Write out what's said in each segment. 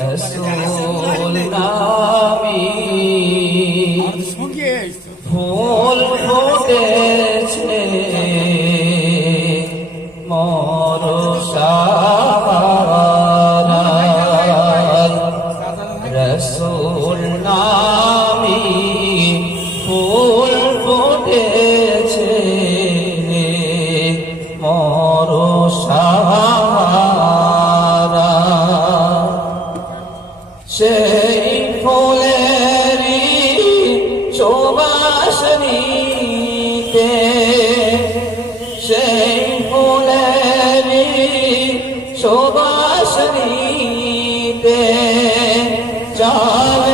রসুল নামি ফুল ফুটেছে মর সেই ফুলেরি নিতে। সেই ফুলেরি নিতে। চল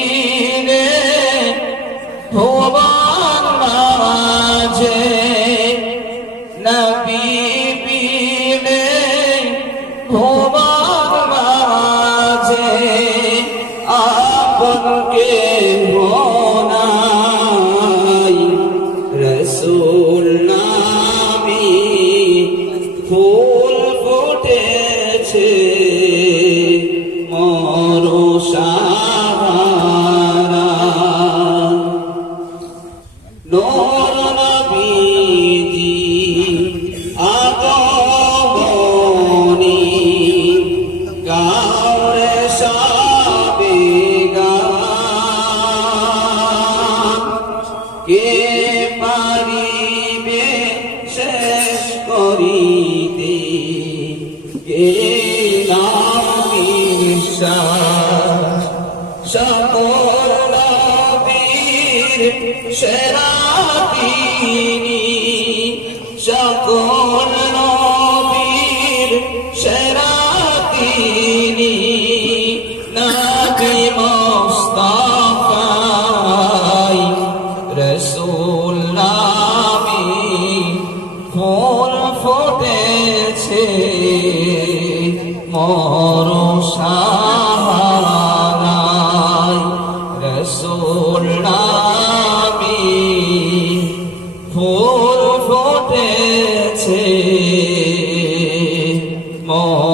মাঝে নবী বীরে ভুবন মাঝে আপনকে হোনাই রসুল নামি ফুল ফুটেছে। পারিবে শেষ করিতে কে নাম সকল নবীর সেরা তিনি সকল ফুল ফুটেছে মর ফুল ফুটেছে মর